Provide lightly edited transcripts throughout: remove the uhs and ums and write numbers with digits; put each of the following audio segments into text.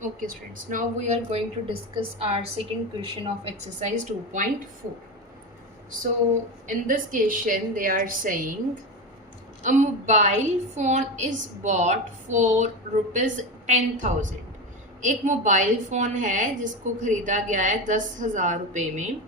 Okay, students, now we are going to discuss our second question of exercise 2.4. So, in this question, they are saying a mobile phone is bought for rupees 10,000. एक mobile phone है जिसको खरीदा गया है 10,000 रुपये में.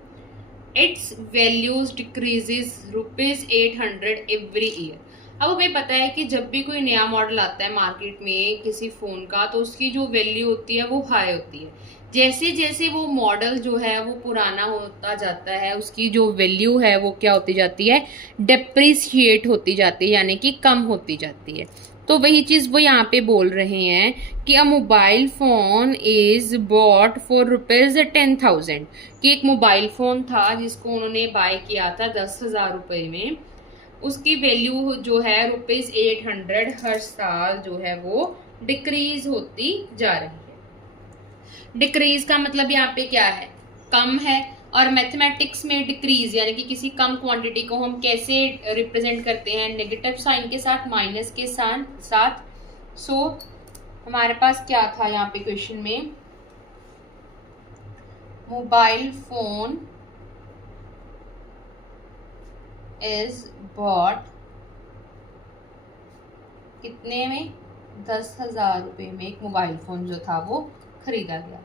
It's values decreases ₹800 every year. अब हमें पता है कि जब भी कोई नया मॉडल आता है मार्केट में किसी फ़ोन का, तो उसकी जो वैल्यू होती है वो हाई होती है. जैसे जैसे वो मॉडल जो है वो पुराना होता जाता है, उसकी जो वैल्यू है वो क्या होती जाती है, डेप्रिसिएट होती जाती है, यानी कि कम होती जाती है. तो वही चीज़ वो यहाँ पे बोल रहे हैं कि a mobile phone is bought for ₹10,000. कि एक मोबाइल फ़ोन था जिसको उन्होंने बाय किया था 10,000 रुपये में. उसकी वैल्यू जो है ₹800 हर साल जो है वो डिक्रीज होती जा रही है. डिक्रीज का मतलब यहाँ पे क्या है, कम है. और मैथमेटिक्स में डिक्रीज यानी कि किसी कम क्वांटिटी को हम कैसे रिप्रेजेंट करते हैं, नेगेटिव साइन के साथ, माइनस के साथ. सो हमारे पास क्या था यहाँ पे क्वेश्चन में, मोबाइल फोन इज बॉट कितने में, 10,000 रुपये में एक मोबाइल फोन जो था वो खरीदा गया था.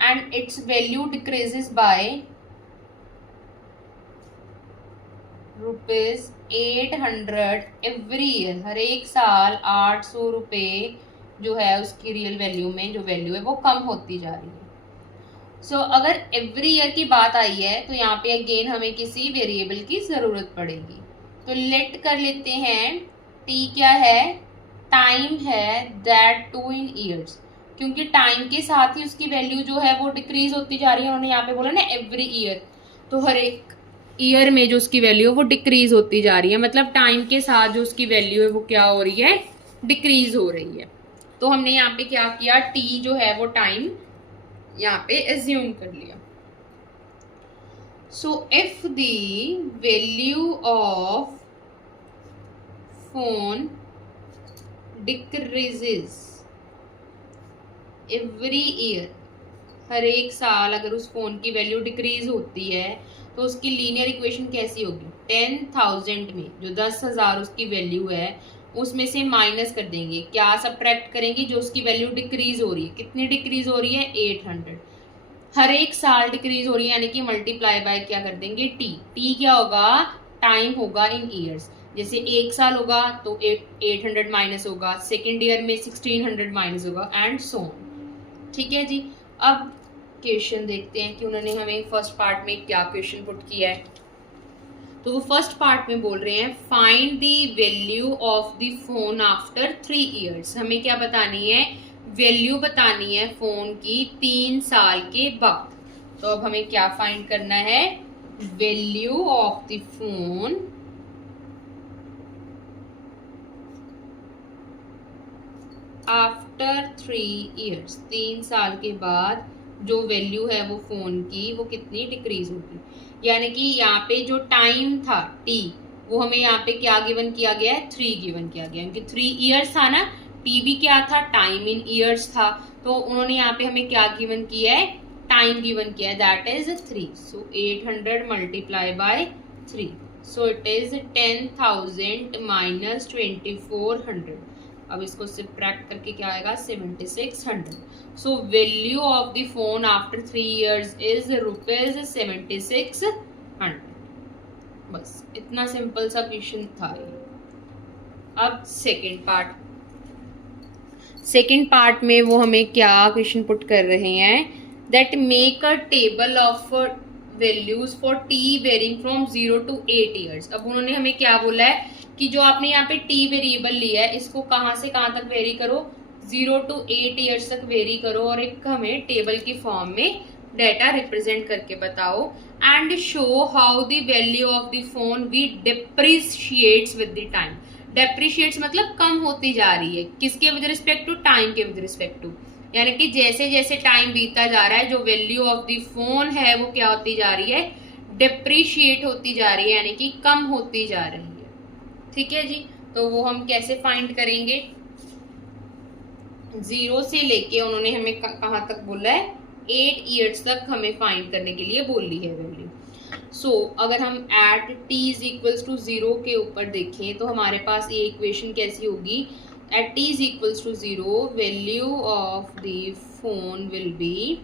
And its value decreases by ₹800 every year. हर एक साल 800 रुपये जो है उसकी रियल वैल्यू में जो वैल्यू है वो कम होती जा रही है. सो अगर एवरी ईयर की बात आई है तो यहाँ पे अगेन हमें किसी वेरिएबल की ज़रूरत पड़ेगी. तो लेट कर लेते हैं, टी क्या है, टाइम है, दैट 2 इन ईयर्स. क्योंकि टाइम के साथ ही उसकी वैल्यू जो है वो डिक्रीज होती जा रही है. उन्होंने यहाँ पे बोला ना एवरी ईयर, तो हर एक ईयर में जो उसकी वैल्यू है वो डिक्रीज होती जा रही है. मतलब टाइम के साथ जो उसकी वैल्यू है वो क्या हो रही है, डिक्रीज हो रही है. तो हमने यहाँ पे क्या किया, टी जो है वो टाइम यहाँ पे एज्यूम कर लिया. So if the value of phone decreases every year, हर एक साल अगर उस फोन की वैल्यू डिक्रीज होती है तो उसकी लीनियर इक्वेशन कैसी होगी, 10,000 में जो 10,000 उसकी वैल्यू है उसमें से माइनस कर देंगे, क्या सब्ट्रैक्ट करेंगे, जो उसकी वैल्यू डिक्रीज हो रही है. कितनी डिक्रीज हो रही है, 800. हर एक साल डिक्रीज हो रही है यानी कि मल्टीप्लाई बाय क्या कर देंगे, टी. टी क्या होगा, टाइम होगा इन ईयर्स. जैसे एक साल होगा तो 800 माइनस होगा, सेकेंड ईयर में 1600 माइनस होगा, एंड सो ऑन. ठीक है जी. अब क्वेश्चन देखते हैं कि उन्होंने हमें फर्स्ट पार्ट में क्या क्वेश्चन पुट किया है. तो वो फर्स्ट पार्ट में बोल रहे हैं find the value of the phone after 3 years. हमें क्या बतानी है, वैल्यू बतानी है फोन की 3 साल के बाद. तो अब हमें क्या फाइंड करना है, value of the phone after 3 years. 3 साल के बाद जो वैल्यू है वो फोन की वो कितनी डिक्रीज होगी. यानी कि यहाँ पे जो टाइम था टी वो हमें यहाँ पे क्या गिवन किया गया है, 3 गिवन किया गया है. क्योंकि 3 ईयर्स था ना, टी भी क्या था, टाइम इन ईयर्स था. तो उन्होंने यहाँ पे हमें क्या गिवन किया है, टाइम गिवन किया है, that is 3. So 800 multiply bye 3. So it is 10,000 minus 2,400. अब इसको सब्ट्रैक्ट करके क्या आएगा, 7,600. So value of the phone after 3 years is ₹7,600. बस इतना सिंपल सा क्वेश्चन था ये. अब सेकेंड पार्ट में वो हमें क्या क्वेश्चन पुट कर रहे हैं, that make a table of values for T varying from 0 to 8 years. अब उन्होंने हमें क्या बोला है कि जो आपने यहाँ पे टी वेरिएबल लिया है इसको कहाँ से कहाँ तक वेरी करो, 0 to 8 ईयर्स तक वेरी करो, और एक हमें टेबल की फॉर्म में डाटा रिप्रेजेंट करके बताओ. And show how the value of the phone we depreciates with the time. Depreciates मतलब कम होती जा रही है, किसके विद रिस्पेक्ट टू, टाइम के विद रिस्पेक्ट टू. यानी कि जैसे जैसे टाइम बीतता जा रहा है जो वैल्यू ऑफ द फोन है वो क्या होती जा रही है, डिप्रिशिएट होती जा रही है, यानी कि कम होती जा रही है. ठीक है जी. तो वो हम कैसे फाइंड करेंगे, 0 से लेके उन्होंने हमें कहाँ तक बोला है, 8 ईयर्स तक हमें फाइंड करने के लिए बोल ली है वैल्यू। सो अगर हम at t is equals to 0 के ऊपर देखें तो हमारे पास ये इक्वेशन कैसी होगी, at t is equals to 0 value of the phone will be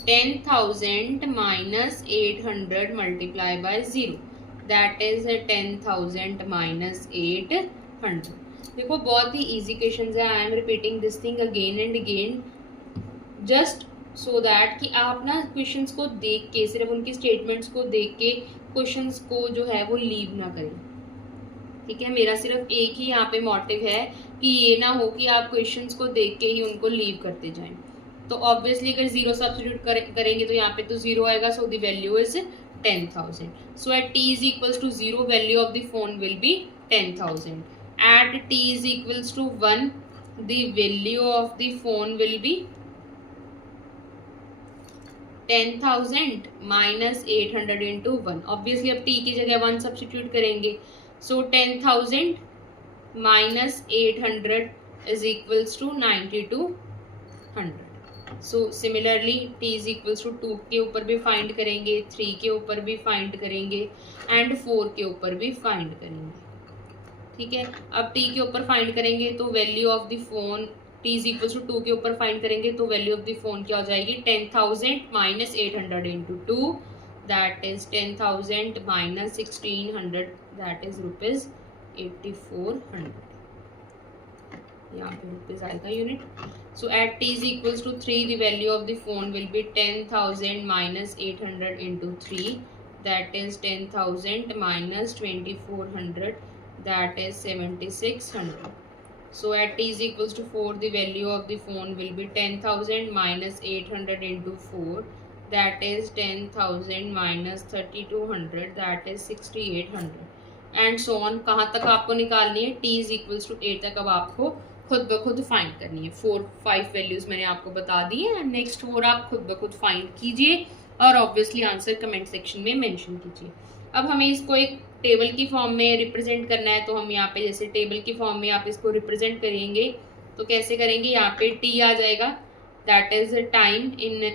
10,000 minus 800 multiply by 0, that is 10,000 minus 800। देखो बहुत ही इजी क्वेश्चन है, I am repeating this thing again and again just so that कि आप ना questions को देख के, सिर्फ उनकी स्टेटमेंट्स को देख के क्वेश्चंस को जो है वो लीव ना करें। ठीक है, मेरा सिर्फ एक ही यहाँ पे मोटिव है कि ये ना हो कि आप क्वेश्चंस को देख के ही उनको लीव करते जाएं। तो ऑब्वियसली अगर 0 सब्स्टिट्यूट करेंगे तो यहाँ पे तो 0 आएगा, so the value is 10,000। So at t is equals to 0 value of the phone will be 10,000। At t is equals to 1 the value of the phone will be 10,000 minus 800 into 1। Obviously अब t की जगह 1 substitute करेंगे, so 10,000 minus 800 is equals to 9200। So similarly t is equals to 2 के ऊपर भी find करेंगे, 3 के ऊपर भी फाइंड करेंगे एंड 4 के ऊपर भी फाइंड करेंगे। ठीक है, अब t के ऊपर फाइंड करेंगे तो value of the phone, t is equals to 2 के ऊपर फाइंड करेंगे तो वैल्यू ऑफ द फोन क्या हो जाएगी, 10,000 minus 800 into 2, that is 10,000 minus 1600, that is rupees 8400। यहाँ पे रुपीज आएगा unit. So at t is equals to 3 the value of the phone will be 10,000 minus 800 into 3, that is 10,000 minus 2400, that is 7600. So at t is equals to 4 the value of the phone will be 10,000 minus 800 into 4, that is 10,000 minus 3200, that is 6800 and so on। कहाँ तक आपको निकालनी है, t is equals to 8 तक अब आपको खुद ब खुद फाइंड करनी है। 4-5 वैल्यूज मैंने आपको बता दी है, नेक्स्ट 4 आप खुद ब खुद फाइंड कीजिए और ऑब्वियसली आंसर कमेंट सेक्शन में मेंशन कीजिए। अब हमें इसको एक टेबल की फॉर्म में रिप्रेजेंट करना है, तो हम यहाँ पे जैसे टेबल की फॉर्म में आप इसको रिप्रेजेंट करेंगे तो कैसे करेंगे, यहाँ पे t आ जाएगा, that is time in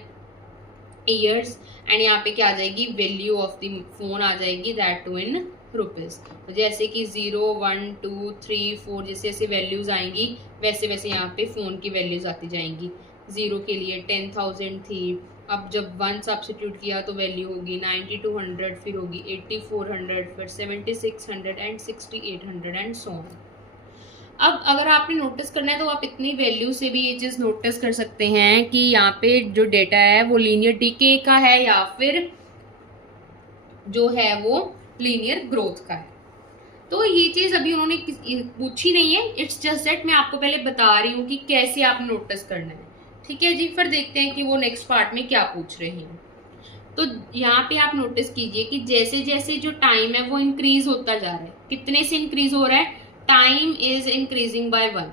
years and यहाँ पे क्या आ जाएगी, वैल्यू ऑफ द फोन आ जाएगी, दैट टू इन रुपीज। तो जैसे कि 0, 1, 2, 3, 4 जैसे जैसे वैल्यूज आएंगी वैसे वैसे यहाँ पे फोन की वैल्यूज आती जाएंगी। 0 के लिए 10,000 थी, अब जब 1 सब्स्टिट्यूट किया तो वैल्यू होगी 9200, फिर होगी 8400, फिर 7600 एंड 6800 एंड सो ऑन। अब अगर आपने नोटिस करना है तो आप इतनी वैल्यू से भी ये चीज़ नोटिस कर सकते हैं कि यहाँ पे जो डेटा है वो लीनियर डीके का है या फिर जो है वो लीनियर ग्रोथ का है। तो ये चीज़ अभी उन्होंने पूछी नहीं है, इट्स जस्ट दैट मैं आपको पहले बता रही हूँ कि कैसे आप नोटिस करना है। ठीक है जी, फिर देखते हैं कि वो नेक्स्ट पार्ट में क्या पूछ रहे हैं। तो यहाँ पे आप नोटिस कीजिए कि जैसे जैसे जो टाइम है वो इंक्रीज होता जा रहा है। कितने से इंक्रीज हो रहा है, time is increasing by 1।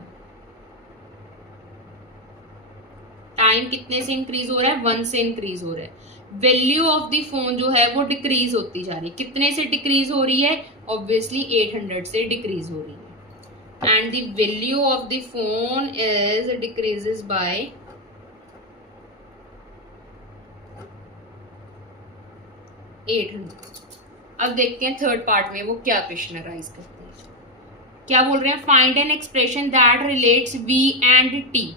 Time कितने से इंक्रीज हो रहा है, 1 से इंक्रीज हो रहा है। वैल्यू ऑफ द फोन जो है वो डिक्रीज होती जा रही है। कितने से डिक्रीज हो रही है, ऑब्वियसली 800 से डिक्रीज हो रही है and the value of the phone is decreases by 800। अब देखते हैं थर्ड पार्ट में वो क्या क्वेश्चन राइज करते हैं। क्या बोल रहे हैं, find an expression that relates v and t।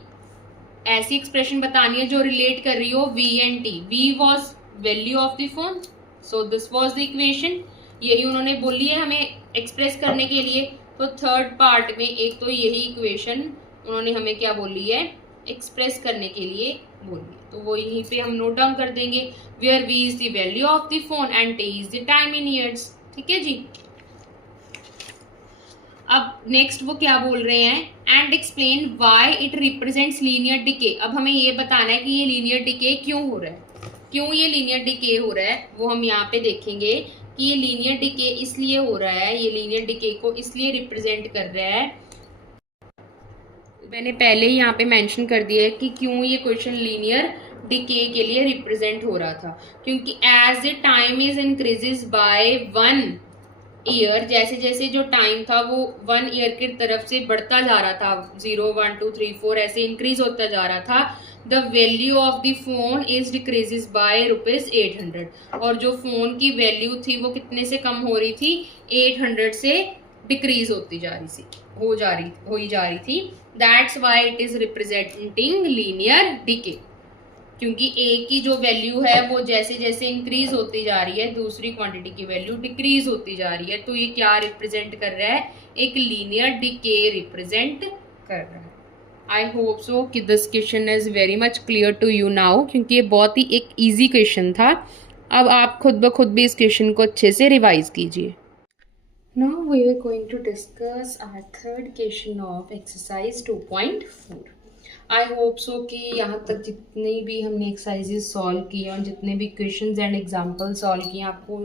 ऐसी एक्सप्रेशन बतानी है जो रिलेट कर रही हो v and t। v was value of the phone, so this was the equation, यही उन्होंने बोली है हमें एक्सप्रेस करने के लिए। तो थर्ड पार्ट में एक तो यही इक्वेशन उन्होंने हमें क्या बोली है, एक्सप्रेस करने के लिए बोली है, तो वो यहीं पे हम नोट डाउन कर देंगे, where v is the value of the phone and t is the time in years. ठीक है जी। अब नेक्स्ट वो क्या बोल रहे हैं, and explain why it represents linear decay. अब हमें ये बताना है कि ये लीनियर डिके क्यों हो रहा है, क्यों ये लीनियर डिके हो रहा है, वो हम यहाँ पे देखेंगे कि ये लीनियर डिके इसलिए हो रहा है, ये लीनियर डिके को इसलिए रिप्रेजेंट कर रहा है। मैंने पहले ही यहाँ पे मेंशन कर दिया है कि क्यों ये क्वेश्चन लीनियर डिके के लिए रिप्रेजेंट हो रहा था, क्योंकि as the time is increases by 1 year, जैसे जैसे जो टाइम था वो 1 ईयर की तरफ से बढ़ता जा रहा था, 0 1 2 3 4 ऐसे इंक्रीज होता जा रहा था, the value of the phone is decreases by ₹800, और जो फोन की वैल्यू थी वो कितने से कम हो रही थी, 800 से डिक्रीज होती जा रही थी, हो ही जा रही थी। That's why it is representing linear decay, क्योंकि ए की जो वैल्यू है वो जैसे जैसे इंक्रीज होती जा रही है, दूसरी क्वांटिटी की वैल्यू डिक्रीज होती जा रही है। तो ये क्या रिप्रेजेंट कर रहा है, एक लीनियर डिके रिप्रेजेंट कर रहा है। आई होप सो कि this question is very much clear to you now, क्योंकि ये बहुत ही एक ईजी क्वेश्चन था। अब आप खुद ब खुद भी इस क्वेश्चन को अच्छे से रिवाइज कीजिए। Now we are going to discuss our third question of exercise 2.4. I hope so कि यहाँ तक जितनी भी हमने एक्सरसाइजेज सॉल्व किए और जितने भी क्वेश्चंस एंड एग्जांपल सॉल्व किए, आपको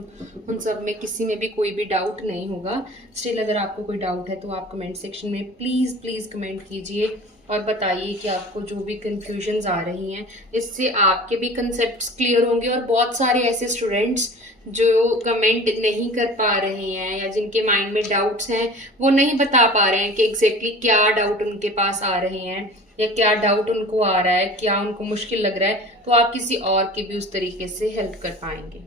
उन सब में किसी में भी कोई भी डाउट नहीं होगा। स्टिल अगर आपको कोई डाउट है तो आप कमेंट सेक्शन में प्लीज़ कमेंट कीजिए और बताइए कि आपको जो भी कन्फ्यूजन्स आ रही हैं, इससे आपके भी कंसेप्ट्स क्लियर होंगे। और बहुत सारे ऐसे स्टूडेंट्स जो कमेंट नहीं कर पा रहे हैं या जिनके माइंड में डाउट्स हैं, वो नहीं बता पा रहे हैं कि एग्जैक्टली क्या डाउट उनके पास आ रहे हैं या क्या डाउट उनको आ रहा है, क्या उनको मुश्किल लग रहा है, तो आप किसी और की भी उस तरीके से हेल्प कर पाएंगे।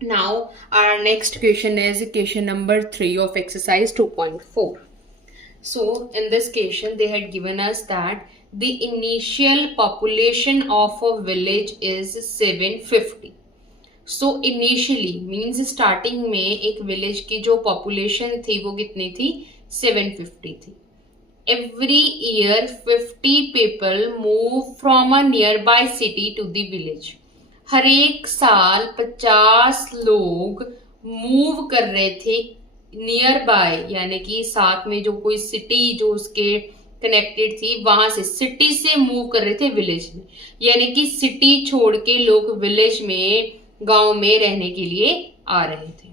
Now our next question is question number 3 of exercise 2.4. So in this question they had given us that the initial population of a village is 750. So initially means starting में एक village की जो population थी वो कितनी थी, 750 थी। Every year 50 people move from a nearby city to the village. हर एक साल 50 लोग मूव कर रहे थे नियर बाय, यानी कि साथ में जो कोई सिटी जो उसके कनेक्टेड थी वहां से, सिटी से मूव कर रहे थे विलेज में, यानी कि सिटी छोड़ के लोग विलेज में, गांव में रहने के लिए आ रहे थे।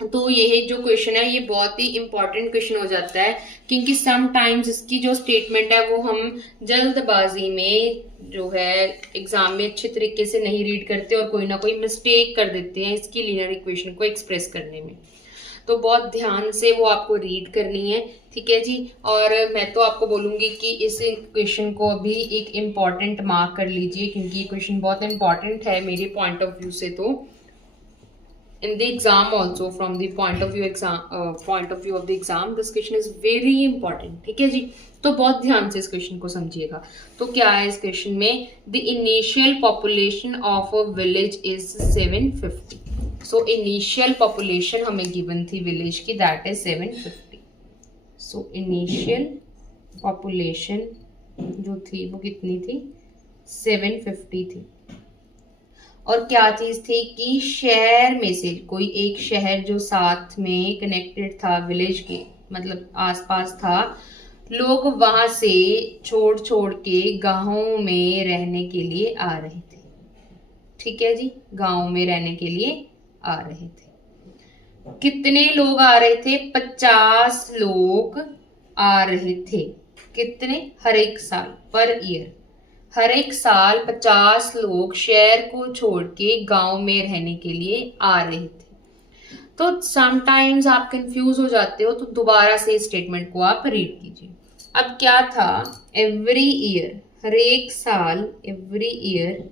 तो ये जो क्वेश्चन है ये बहुत ही इंपॉर्टेंट क्वेश्चन हो जाता है, क्योंकि समटाइम्स इसकी जो स्टेटमेंट है वो हम जल्दबाजी में जो है एग्जाम में अच्छे तरीके से नहीं रीड करते और कोई ना कोई मिस्टेक कर देते हैं इसकी लीनियर इक्वेशन को एक्सप्रेस करने में। तो बहुत ध्यान से वो आपको रीड करनी है, ठीक है जी। और मैं तो आपको बोलूंगी कि इस क्वेश्चन को अभी एक इम्पॉर्टेंट मार्क कर लीजिए, क्योंकि ये क्वेश्चन बहुत इंपॉर्टेंट है मेरे पॉइंट ऑफ व्यू से। तो in the exam also, from the point of view of the exam, this question is very important, ठीक है जी। तो बहुत ध्यान से इस क्वेश्चन को समझिएगा। तो क्या है इस क्वेश्चन में, the initial population of a village is 750. so initial population हमें given थी village की, that is 750. so initial population जो थी वो कितनी थी, 750 थी। और क्या चीज थी कि शहर में से कोई एक शहर जो साथ में कनेक्टेड था विलेज के, मतलब आसपास था, लोग वहां से छोड़ के गांव में रहने के लिए आ रहे थे, ठीक है जी। गांव में रहने के लिए आ रहे थे। कितने लोग आ रहे थे, 50 लोग आ रहे थे। कितने, हर एक साल, पर ईयर हर एक साल 50 लोग शहर को छोड़ के गांव में रहने के लिए आ रहे थे। तो समटाइम्स आप कंफ्यूज हो जाते हो, तो दोबारा से स्टेटमेंट को आप रीड कीजिए। अब क्या था, एवरी ईयर, हर एक साल, every year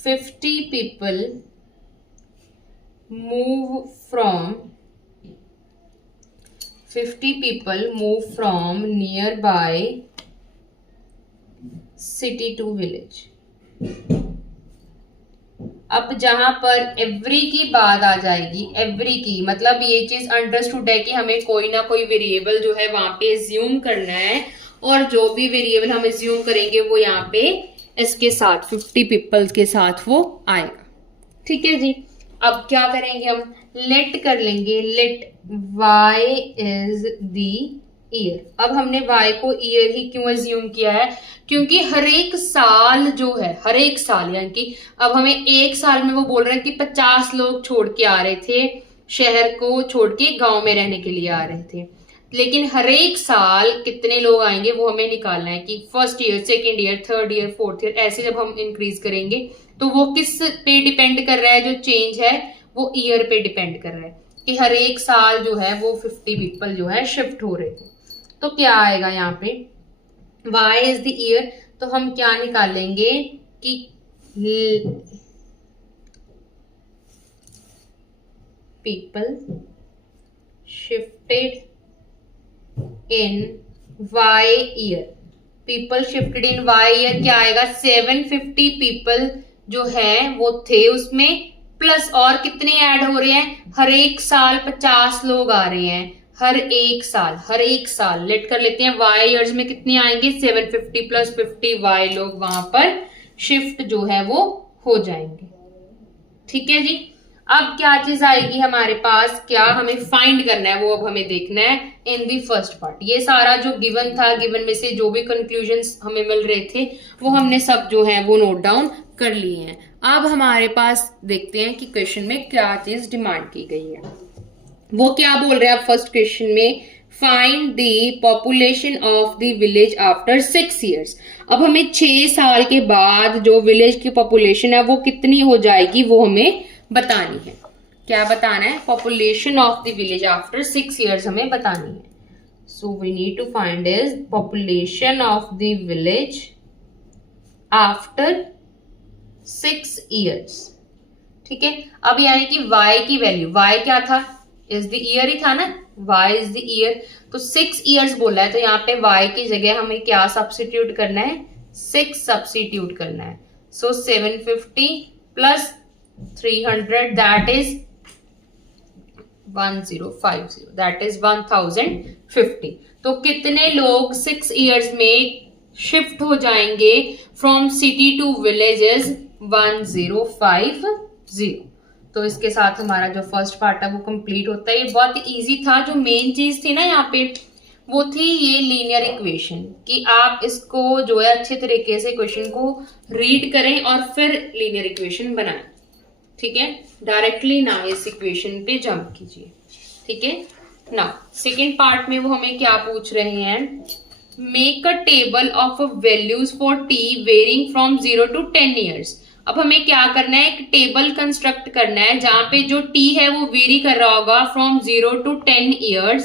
50 people move from nearby city to village. अब जहां पर एवरी की बात आ जाएगी, एवरी की मतलब ये चीज अंडरस्टूड है कि हमें कोई ना कोई वेरिएबल जो है वहां पे एज्यूम करना है, और जो भी वेरिएबल हम एज्यूम करेंगे वो यहाँ पे इसके साथ 50 पीपल्स के साथ वो आएगा, ठीक है जी। अब क्या करेंगे हम, लेट कर लेंगे, let y is the year. अब हमने y को ईयर ही क्यों एज्यूम किया है, क्योंकि हर एक साल जो है, हर एक साल, यानी कि अब हमें एक साल में वो बोल रहे हैं कि 50 लोग छोड़ के आ रहे थे, शहर को छोड़ के गांव में रहने के लिए आ रहे थे। लेकिन हर एक साल कितने लोग आएंगे वो हमें निकालना है, कि first year, second year, third year, fourth year, ऐसे जब हम इंक्रीज करेंगे तो वो किस पे डिपेंड कर रहा है, जो चेंज है वो ईयर पे डिपेंड कर रहा है। कि हर एक साल जो है वो 50 पीपल जो है शिफ्ट हो रहे थे। तो क्या आएगा यहाँ पे, y इज द ईयर, तो हम क्या निकालेंगे कि people shifted in y year, people shifted in y year क्या आएगा, 750 पीपल जो है वो थे उसमें, प्लस और कितने ऐड हो रहे हैं, हर एक साल 50 लोग आ रहे हैं, हर एक साल लेट कर लेते हैं, y ईयर्स में कितने आएंगे, 750 प्लस 50 y लोग वहां पर शिफ्ट जो है वो हो जाएंगे। ठीक है जी। अब क्या चीज आएगी हमारे पास, क्या हमें फाइंड करना है वो अब हमें देखना है इन दी फर्स्ट पार्ट। ये सारा जो गिवन था, गिवन में से जो भी कंक्लूजन्स हमें मिल रहे थे वो हमने सब जो है वो नोट डाउन कर लिए हैं। अब हमारे पास देखते हैं कि क्वेश्चन में क्या चीज डिमांड की गई है। वो क्या बोल रहे हैं फर्स्ट क्वेश्चन में, find the population of the village after 6 years। अब हमें 6 साल के बाद जो विलेज की पॉपुलेशन है वो कितनी हो जाएगी वो हमें बतानी है। क्या बताना है, population of the village after 6 years हमें बतानी है। So we need to find is population of the village after 6 years। ठीक है। अब यानी कि y की वैल्यू, y क्या था, इज द ईयर ही था ना, y इज द ईयर, तो 6 years बोला है, तो यहाँ पे y की जगह हमें क्या सब्स्टिट्यूट करना है, 6 सब्स्टिट्यूट करना है। सो 750 plus 300 that is 1050, that is 1050। तो कितने लोग 6 years में शिफ्ट हो जाएंगे फ्रॉम सिटी टू विलेजेस, 1050। तो इसके साथ हमारा जो फर्स्ट पार्ट है वो कंप्लीट होता है। ये बहुत इजी था। जो मेन चीज थी ना यहाँ पे वो थी ये लीनियर इक्वेशन, कि आप इसको जो है अच्छे तरीके से क्वेश्चन को रीड करें और फिर लीनियर इक्वेशन बनाएं। ठीक है, डायरेक्टली ना इस इक्वेशन पे जंप कीजिए। ठीक है ना। सेकेंड पार्ट में वो हमें क्या पूछ रहे हैं, make a table of values for T varying from 0 to 10 years। अब हमें क्या करना है, एक टेबल कंस्ट्रक्ट करना है जहां पे जो टी है वो वेरी कर रहा होगा from 0 to 10 years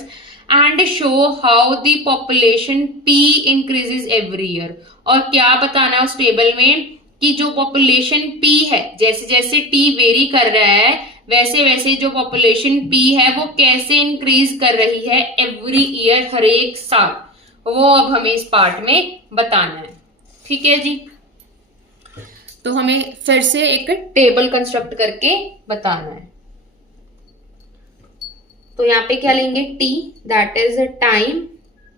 and show how the population P increases every year. और क्या बताना है उस टेबल में कि जो पॉपुलेशन पी है, जैसे जैसे टी वेरी कर रहा है वैसे वैसे जो पॉपुलेशन पी है वो कैसे इंक्रीज कर रही है एवरी ईयर, हर एक साल, वो अब हमें इस पार्ट में बताना है। ठीक है जी। तो हमें फिर से एक टेबल कंस्ट्रक्ट करके बताना है। तो यहाँ पे क्या लेंगे, t that is time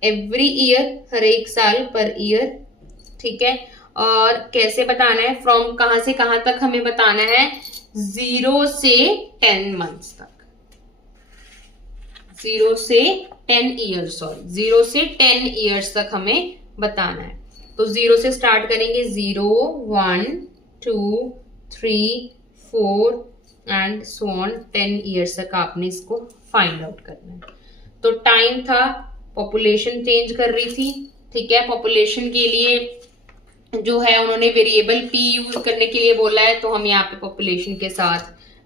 every year, हर एक साल पर ईयर। ठीक है। और कैसे बताना है, फ्रॉम कहां से कहां तक हमें बताना है, 0 से 10 months तक, 0 से 10 years, सॉरी 0 से 10 years तक हमें बताना है। तो 0 से स्टार्ट करेंगे, 0 1 2 3 4 एंड सो ऑन 10 years तक आपने इसको फाइंड आउट करना है। तो टाइम था, पॉपुलेशन चेंज कर रही थी। ठीक है, पॉपुलेशन के लिए जो है उन्होंने वेरिएबल p यूज करने के लिए बोला है, तो हम यहाँ पे पॉपुलेशन के साथ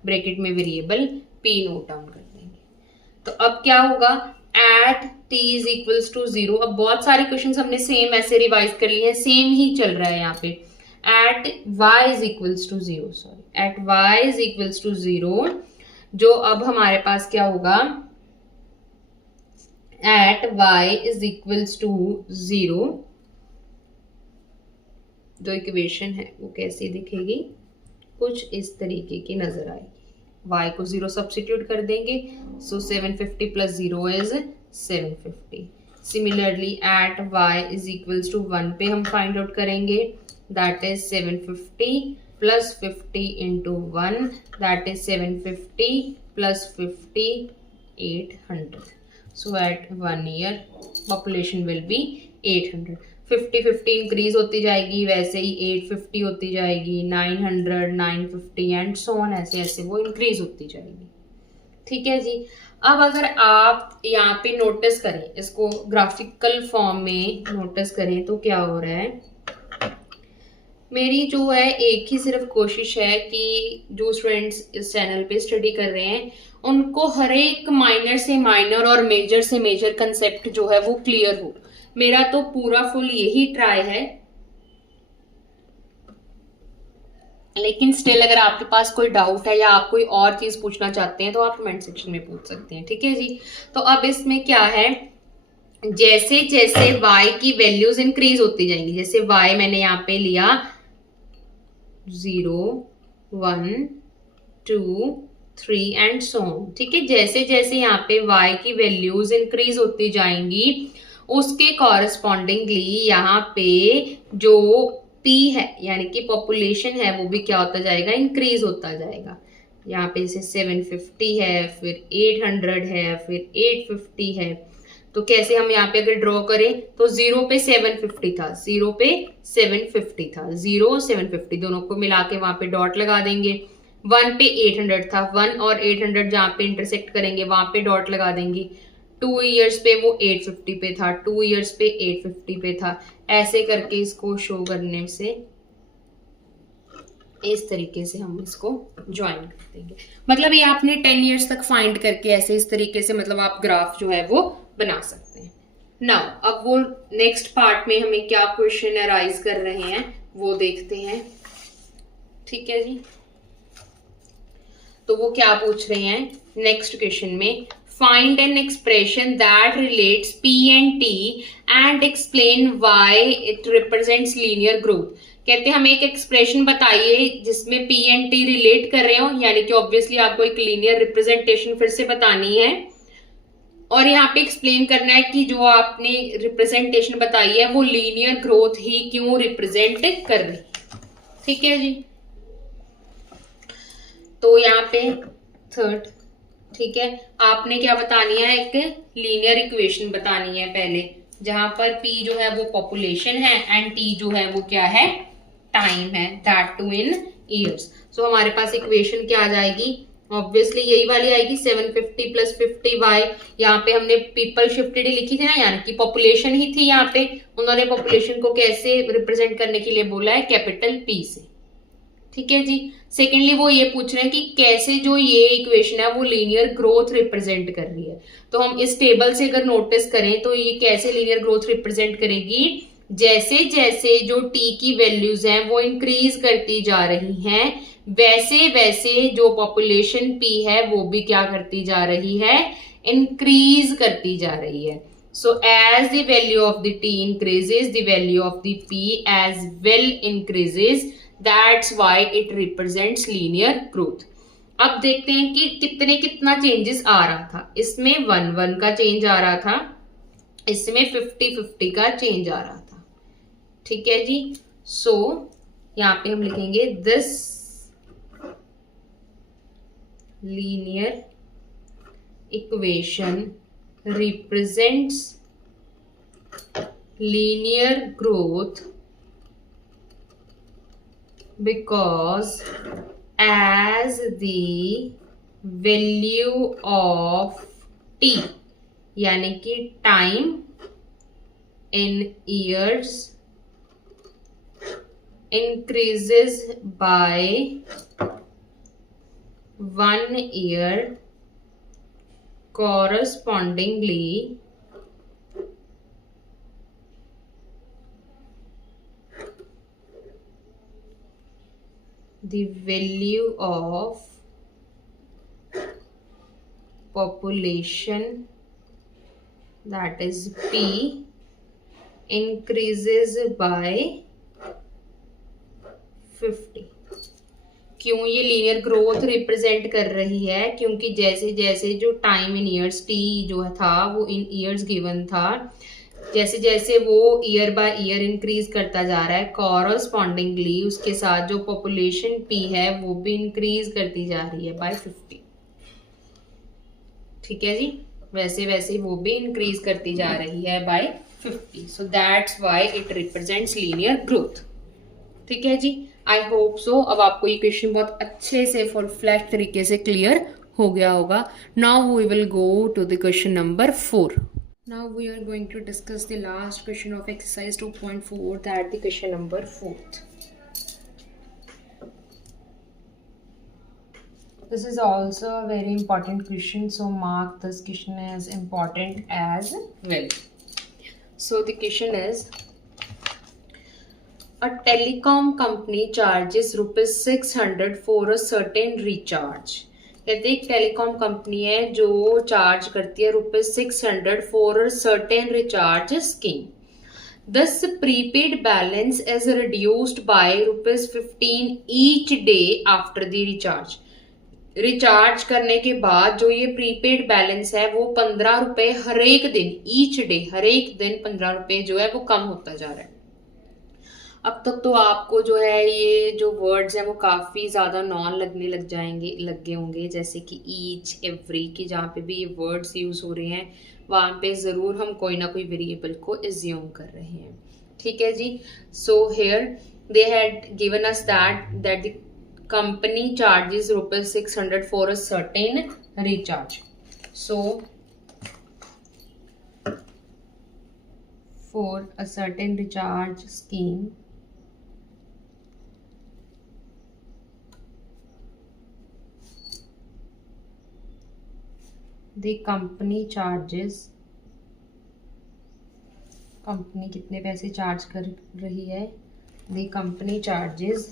ब्रैकेट में वेरिएबल p नोट डाउन कर देंगे। तो अब क्या होगा, at t is equals to 0। अब बहुत सारे क्वेश्चंस हमने सेम ऐसे रिवाइज कर लिए हैं, सेम ही चल रहा है यहाँ पे। At y is equals to 0, sorry at y is equals to 0, जो अब हमारे पास क्या होगा, at y is equals to 0, जो इक्वेशन है वो कैसी दिखेगी, कुछ इस तरीके की नजर आएगी। y को 0 सब्स्टिट्यूट कर देंगे, so 750 plus 0 is 750। Similarly at y is equals to 1 पे हम फाइंड आउट करेंगे, that is 750 plus 50 into 1, that is 750 plus 50 800। So at 1 year population will be 800। 50 increase होती जाएगी, वैसे ही 850 होती जाएगी, 900 950 एंड सो ऑन, ऐसे ऐसे वो इंक्रीज होती जाएगी। ठीक है जी। अब अगर आप यहाँ पे नोटिस करें, इसको ग्राफिकल फॉर्म में नोटिस करें तो क्या हो रहा है, मेरी जो है एक ही सिर्फ कोशिश है कि जो स्टूडेंट्स इस चैनल पे स्टडी कर रहे हैं उनको हर एक माइनर से माइनर और मेजर से मेजर कंसेप्ट जो है वो क्लियर हो। मेरा तो पूरा फुल यही ट्राई है, लेकिन स्टिल अगर आपके पास कोई डाउट है या आप कोई और चीज पूछना चाहते हैं तो आप कमेंट सेक्शन में पूछ सकते हैं। ठीक है जी। तो अब इसमें क्या है, जैसे जैसे y की वैल्यूज इंक्रीज होती जाएंगी, जैसे y मैंने यहाँ पे लिया 0 1 2 3 एंड सो ऑन। ठीक है, जैसे जैसे यहाँ पे y की वैल्यूज इंक्रीज होती जाएंगी उसके कॉरस्पॉन्डिंगली यहाँ पे जो p है यानी कि पॉपुलेशन है वो भी क्या होता जाएगा, इंक्रीज होता जाएगा। यहाँ पे जैसे 750 है, फिर 800 है, फिर 850 है। तो कैसे हम यहाँ पे अगर ड्रॉ करें तो 0 पे 750 था, 0 पे 750 था, 0 750 दोनों को मिला के वहां पे डॉट लगा देंगे। 1 पे 800 था, 1 और 800 जहाँ पे इंटरसेक्ट करेंगे वहां पे डॉट लगा देंगे। 2 ईयर्स पे वो 850 पे था, 2 ईयर्स पे 850 पे था। ऐसे करके इसको शो करने से इस तरीके से हम इसको ज्वाइन कर देंगे। मतलब ये आपने 10 ईयर्स तक फाइंड करके ऐसे इस तरीके से मतलब आप ग्राफ जो है वो बना सकते हैं। नाउ अब वो नेक्स्ट पार्ट में हमें क्या क्वेश्चन अराइज कर रहे हैं वो देखते हैं। ठीक है जी। तो वो क्या पूछ रहे हैं नेक्स्ट क्वेश्चन में, find an expression that relates p and t and explain why it represents linear growth. कहते हैं हमें एक एक्सप्रेशन बताइए जिसमें p एंड t रिलेट कर रहे हो, यानी कि ऑब्वियसली आपको एक लीनियर रिप्रेजेंटेशन फिर से बतानी है और यहाँ पे एक्सप्लेन करना है कि जो आपने रिप्रेजेंटेशन बताई है वो लीनियर ग्रोथ ही क्यों रिप्रेजेंट कर रही है। ठीक है जी। तो यहाँ पे थर्ड, ठीक है, आपने क्या बतानी है, एक लीनियर इक्वेशन बतानी है पहले, जहां पर p जो है वो पॉपुलेशन है एंड t जो है वो क्या है, टाइम है, दैट टू इन ईयर्स। सो हमारे पास इक्वेशन क्या आ जाएगी, ऑब्वियसली यही वाली आएगी 750 प्लस 50y। यहाँ पे हमने पीपल शिफ्टेड ही लिखी थी ना, यानी कि पॉपुलेशन ही थी। यहाँ पे उन्होंने पॉपुलेशन को कैसे रिप्रेजेंट करने के लिए बोला है, कैपिटल P से। ठीक है जी। सेकेंडली वो ये पूछ रहे हैं कि कैसे जो ये इक्वेशन है वो लीनियर ग्रोथ रिप्रेजेंट कर रही है। तो हम इस टेबल से अगर नोटिस करें तो ये कैसे लीनियर ग्रोथ रिप्रेजेंट करेगी, जैसे जैसे जो t की वैल्यूज हैं वो इंक्रीज करती जा रही हैं वैसे वैसे जो पॉपुलेशन p है वो भी क्या करती जा रही है, इंक्रीज करती जा रही है। So as the value of the t increases, the value of the p as well increases. That's why it represents linear growth. अब देखते हैं कि कितना चेंजेस आ रहा था। इसमें 1 का चेंज आ रहा था, इसमें 50 का चेंज आ रहा था। ठीक है जी। सो यहाँ पे हम लिखेंगे this linear equation represents linear growth because as the value of t यानी कि time in years increases by 1 year, correspondingly the value of population, that is p, increases by 50। क्यों ये लीनियर ग्रोथ रिप्रेजेंट कर रही है, क्योंकि जैसे जैसे जो टाइम इन ईयर्स t जो था वो इन ईयर्स गिवन था, जैसे जैसे वो ईयर बाय ईयर इंक्रीज करता जा रहा है, कॉरस्पॉन्डिंगली उसके साथ जो पॉपुलेशन p है वो भी इंक्रीज करती जा रही है बाय 50। ठीक है जी। वैसे वैसे वो भी इंक्रीज करती जा रही है by 50। So that's why it represents linear growth. ठीक है जी। आई होप सो अब आपको ये क्वेश्चन बहुत अच्छे से फुल फ्लैश तरीके से क्लियर हो गया होगा। Now we will go to the question number 4। Now we are going to discuss the last question of exercise 2.4, that the question number 4। This is also a very important question, so mark this question as important as well. So the question is, a telecom company charges ₹600 for a certain recharge. कहते एक telecom company है जो charge करती है ₹600 for a certain recharge scheme. Thus, prepaid balance is reduced by ₹15 each day after the recharge. Recharge करने के बाद जो ये प्रीपेड बैलेंस है वो ₹15 हर एक दिन, ईच डे, हर एक दिन ₹15 जो है वो कम होता जा रहा है. अब तक तो आपको जो है ये जो वर्ड्स हैं वो काफ़ी ज़्यादा नॉन लगने लग गए होंगे, जैसे कि ईच, एवरी, की जहाँ पे भी ये वर्ड्स यूज़ हो रहे हैं वहाँ पे ज़रूर हम कोई ना कोई वेरिएबल को एज्यूम कर रहे हैं. ठीक है जी. So here they had given us that the company charges ₹600 for a certain recharge. So for a certain recharge scheme, the company charges, company कितने पैसे चार्ज कर रही है? the company charges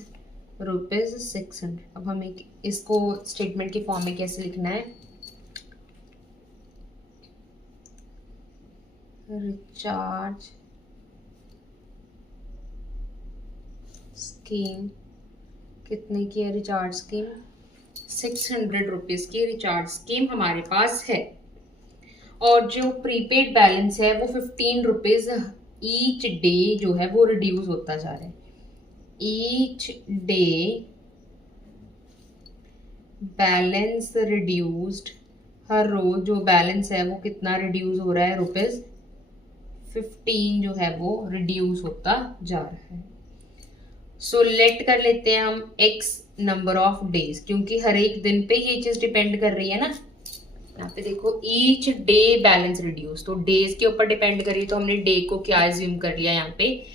₹600. अब हमें इसको स्टेटमेंट के फॉर्म में कैसे लिखना है? रिचार्ज स्कीम कितने की है? रिचार्ज स्कीम ₹600 की रिचार्ज स्कीम हमारे पास है, और जो प्रीपेड बैलेंस है वो ₹15 ईच डे जो है वो रिड्यूस होता जा रहा है. Each day बैलेंस रिड्यूस्ड, हर रोज जो बैलेंस है वो कितना रिड्यूस हो रहा है? ₹15 जो है वो रिड्यूस होता जा रहा है. सो लेट कर लेते हैं हम x नंबर ऑफ डेज, क्योंकि हर एक दिन पे ये चीज डिपेंड कर रही है ना. यहाँ पे देखो ईच डे बैलेंस रिड्यूस, तो डेज के ऊपर डिपेंड करिए, तो हमने डे को क्या एज्यूम कर लिया? यहाँ पे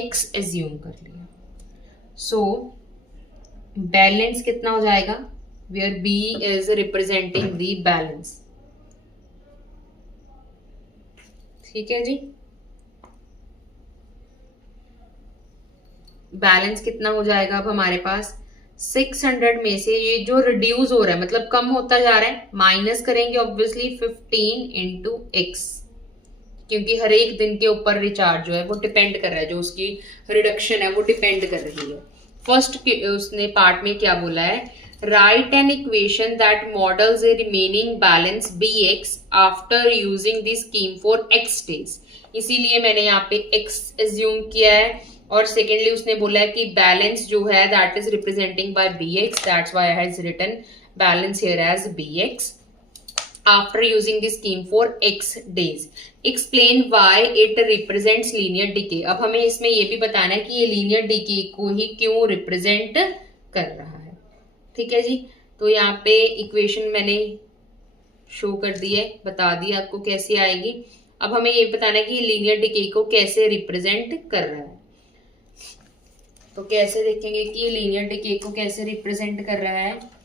x एज्यूम कर लिया. सो बैलेंस कितना हो जाएगा? Where B is representing the balance. ठीक है जी. बैलेंस कितना हो जाएगा अब हमारे पास? 600 में से ये जो रिड्यूस हो रहा है, मतलब कम होता जा रहा है, माइनस करेंगे ऑब्वियसली 15 into x, क्योंकि हर एक दिन के ऊपर रिचार्ज जो है वो डिपेंड कर रहा है, जो उसकी रिडक्शन है वो डिपेंड कर रही है. फर्स्ट उसने पार्ट में क्या बोला है? Right an equation that models A remaining balance bx after using the scheme for x days. इसीलिए मैंने यहाँ पे x एज्यूम किया है, और सेकेंडली उसने बोला है कि बैलेंस जो है that is representing by bx, that's why I has written balance here as bx after using the scheme for x days. Explain why it represents linear decay. अब हमें इसमें ये भी बताना है कि ये linear decay को ही क्यों represent कर रहा है. ठीक है जी. तो यहाँ पे इक्वेशन मैंने शो कर दी है, बता दी आपको कैसे आएगी. अब हमें ये बताना है कि linear decay को कैसे रिप्रेजेंट कर रहा है. तो कैसे देखेंगे कि ये linear decay को कैसे रिप्रेजेंट कर रहा है?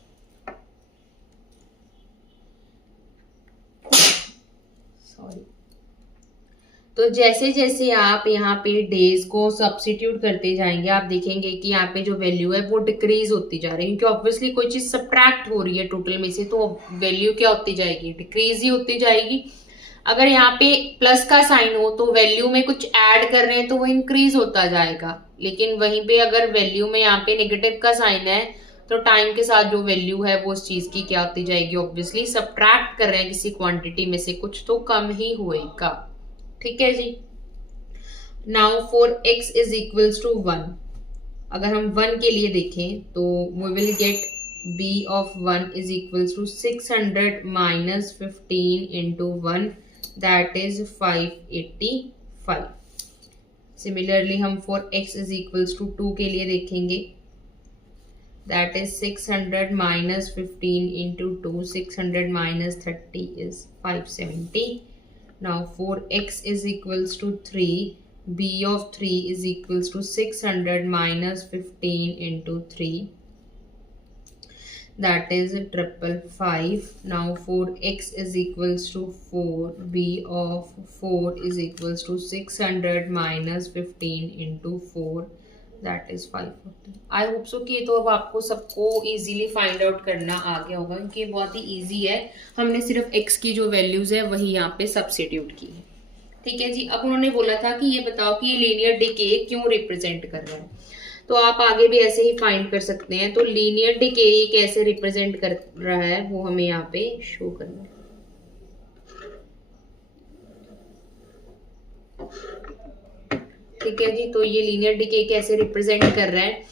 तो जैसे जैसे आप यहाँ पे डेज को सब्स्टिट्यूट करते जाएंगे, आप देखेंगे कि यहाँ पे जो वैल्यू है वो डिक्रीज होती जा रही है, क्योंकि ऑब्वियसली कोई चीज सब्ट्रैक्ट हो रही है टोटल में से, तो वैल्यू क्या होती जाएगी? डिक्रीज ही होती जाएगी. अगर यहाँ पे प्लस का साइन हो तो वैल्यू में कुछ ऐड कर रहे हैं तो वो इंक्रीज होता जाएगा, लेकिन वहीं पे अगर वैल्यू में यहाँ पे नेगेटिव का साइन है तो टाइम के साथ जो वैल्यू है वो उस चीज की क्या होती जाएगी? ऑब्वियसली सब्ट्रैक्ट कर रहे हैं किसी क्वांटिटी में से कुछ, तो कम ही होएगा. ठीक है जी. Now for x is equals to 1, अगर हम 1 के लिए देखें तो we will get b of 1 is equals to 600 minus 15 into 1, that is 585. Similarly हम for x is equals to 2 के लिए देखेंगे, that is 600 minus 15 into 2, 600 minus 30 is 570. Now for x is equals to 3, b of 3 is equals to 600 minus 15 into 3. that is 555. Now for x is equals to 4, b of 4 is equals to 600 minus 15 into 4, that is 540. I hope so कि तो अब आपको सबको easily find out करना आ गया होगा, क्योंकि बहुत ही इजी है. हमने सिर्फ x की जो वैल्यूज है वही यहाँ पे सब्स्टिट्यूट की है. ठीक है जी. अब उन्होंने बोला था कि ये बताओ कि ये लीनियर डिके क्यों रिप्रेजेंट कर रहा है. तो आप आगे भी ऐसे ही फाइंड कर सकते हैं. तो लीनियर डिके कैसे रिप्रेजेंट कर रहा है वो हमें यहाँ पे शो करना है. ठीक है जी. तो ये लीनियर डिके कैसे रिप्रेजेंट कर रहा है,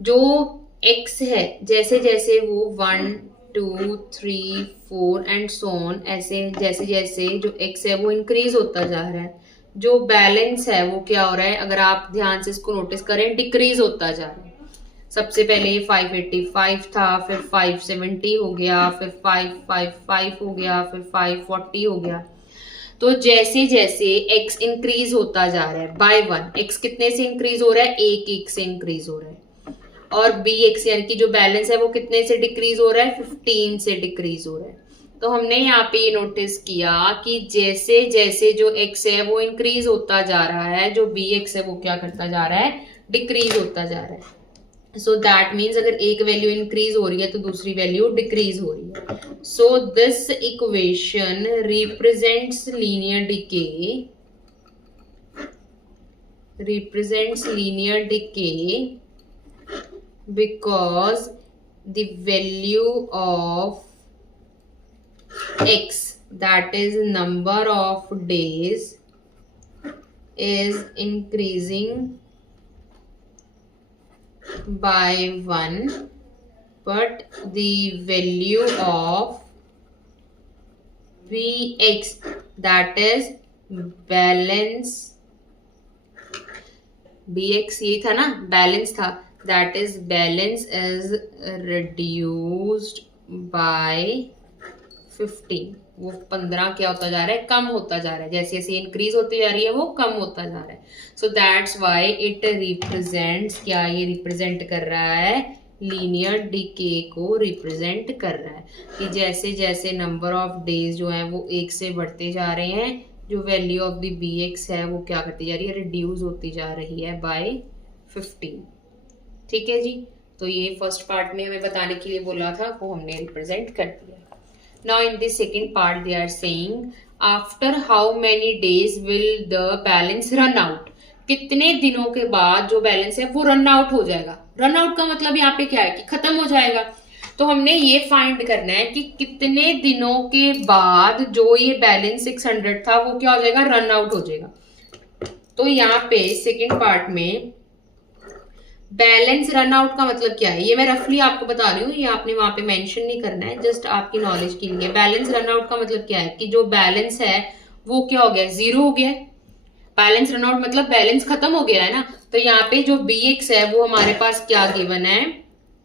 जो x है जैसे जैसे वो 1 2 3 4 एंड सो ऑन, ऐसे जैसे जैसे जो x है वो इंक्रीज होता जा रहा है, जो बैलेंस है वो क्या हो रहा है, अगर आप ध्यान से इसको नोटिस करें, डिक्रीज होता जा रहा है. सबसे पहले ये 585 था, फिर 570 हो गया, फिर 555 हो गया, फिर 540 हो गया. तो जैसे जैसे x इंक्रीज होता जा रहा है बाय 1, x कितने से इंक्रीज हो रहा है, एक से इंक्रीज हो रहा है. और bx यानी कि जो बैलेंस है वो कितने से डिक्रीज हो रहा है, 15 से डिक्रीज हो रहा है. तो हमने यहाँ पे ये नोटिस किया कि जैसे जैसे जो x है वो इंक्रीज होता जा रहा है, जो bx है वो क्या करता जा रहा है, डिक्रीज होता जा रहा है. सो दैट मीन्स अगर एक वैल्यू इंक्रीज हो रही है तो दूसरी वैल्यू डिक्रीज हो रही है. So this equation represents linear decay because the value of x, that is number of days, is increasing by 1, but the value of bx, that is balance, bx ये था ना, बैलेंस था, that is balance is reduced by 15. वो 15 क्या होता जा रहा है, कम होता जा रहा है. जैसे जैसे इंक्रीज होती जा रही है वो कम होता जा रहा है. So that's why it represents, क्या ये रिप्रेजेंट कर रहा है, लीनियर डिके को रिप्रेजेंट कर रहा है कि जैसे जैसे नंबर ऑफ डेज जो है वो एक से बढ़ते जा रहे हैं, जो value of the B X है वो क्या करती जा रही है, रिड्यूस होती जा रही है बाय 15. ठीक है जी. तो ये फर्स्ट पार्ट में हमें बताने के लिए बोला था, वो हमने रिप्रेजेंट कर दिया. Now in the second part they are saying after how many days will the balance run out. कितने दिनों के बाद जो बैलेंस है वो रन आउट हो जाएगा. रन आउट का मतलब यहाँ पे क्या है कि खत्म हो जाएगा. तो हमने ये फाइंड करना है कि कितने दिनों के बाद जो ये बैलेंस 600 था वो क्या हो जाएगा, रन आउट हो जाएगा. तो यहाँ पे सेकंड पार्ट में बैलेंस रन आउट का मतलब क्या है, ये मैं रफली आपको बता रही हूँ, ये आपने वहां पे मेंशन नहीं करना है, जस्ट आपकी नॉलेज के लिए. बैलेंस रन आउट का मतलब क्या है कि जो बैलेंस है वो क्या हो गया, जीरो हो गया. बैलेंस रन आउट मतलब बैलेंस खत्म हो गया है ना. तो यहाँ पे जो bx है वो हमारे पास क्या गिवन है,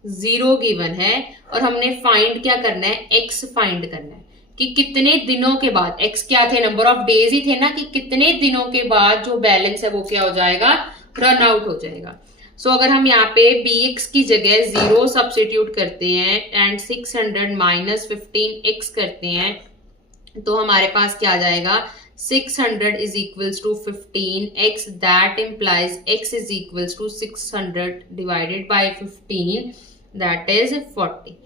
0 गिवन है. और हमने फाइंड क्या करना है, x फाइंड करना है कि कितने दिनों के बाद, x क्या थे, नंबर ऑफ डेज ही थे ना, कि कितने दिनों के बाद जो बैलेंस है वो क्या हो जाएगा, रन आउट हो जाएगा. सो अगर हम यहाँ पे bx की जगह 0 सब्स्टिट्यूट करते हैं एंड 600 माइनस 15x करते हैं तो हमारे पास क्या आ जाएगा, 600 is equals to 15x, that implies x is equals to 600 divided by 15, that is 40.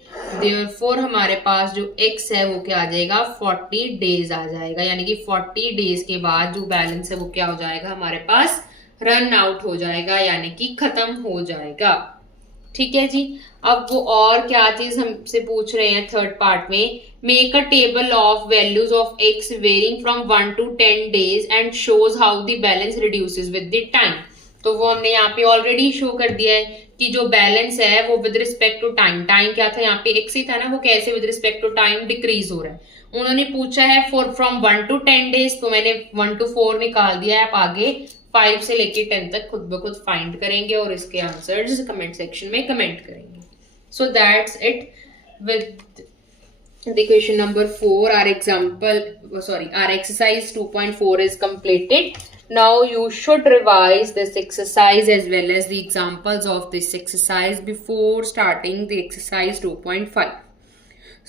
Therefore हमारे पास जो x है वो क्या आ जाएगा, 40 डेज आ जाएगा. यानी कि 40 डेज के बाद जो बैलेंस है वो क्या हो जाएगा, हमारे पास रन आउट हो जाएगा, यानी कि खत्म हो जाएगा. ठीक है जी. अब वो और क्या चीज हमसे पूछ रहे हैं थर्ड पार्ट में, make a table of values of X varying from 1 to 10 days and shows how the balance reduces with the time. तो वो हमने यहाँ पे ऑलरेडी शो कर दिया है कि जो बैलेंस है वो with respect to time, time क्या था यहाँ पे एक्स ही था ना, वो कैसे with respect to time decrease हो रहा है. उन्होंने पूछा है फॉर फ्रॉम 1 to 10 डेज, तो मैंने 1 to 4 निकाल दिया है. आप आगे 5 से लेके 10 तक खुद ब खुद फाइंड करेंगे और इसके आंसर्स कमेंट सेक्शन में कमेंट करेंगे. So that's it with the question number 4. Our example, our exercise 2.4 is completed. Now you should revise this exercise as well as the examples of this exercise before starting the exercise 2.5.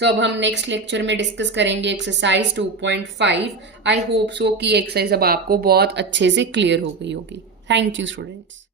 सो अब हम next lecture में discuss करेंगे exercise 2.5. आई hope so कि exercise अब आपको बहुत अच्छे से क्लियर हो गई होगी. Thank you students.